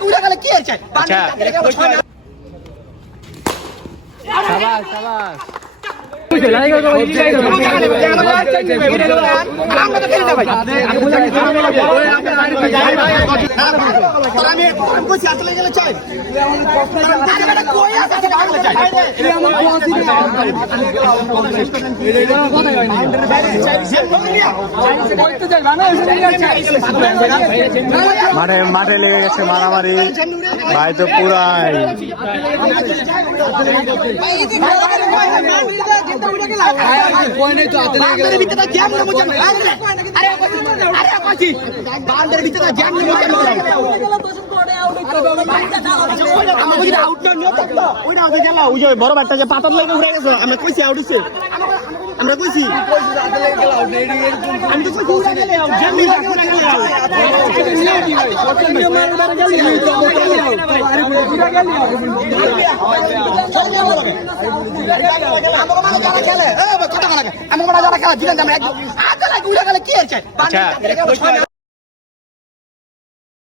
উড়ে গেলে কি হয়েছে? আচ্ছা। না। সাবাস সাবাস। আমরা তো খেলে যাব আমি আমি কইছি আসলে গেলে চাই কই মাঠে লেগে গেছে মারামারি ভাই তো পুরাই তো গেল বড় বাচ্চা যে পাতার লাগে উড়ে গেছে আমরা কইছি আউট আমরা কইছি আমি তো কইছি আমার মানে যারা খেলে মানে দিলেন আমরা উড়ে গেলে কি হয়েছে আচ্ছা।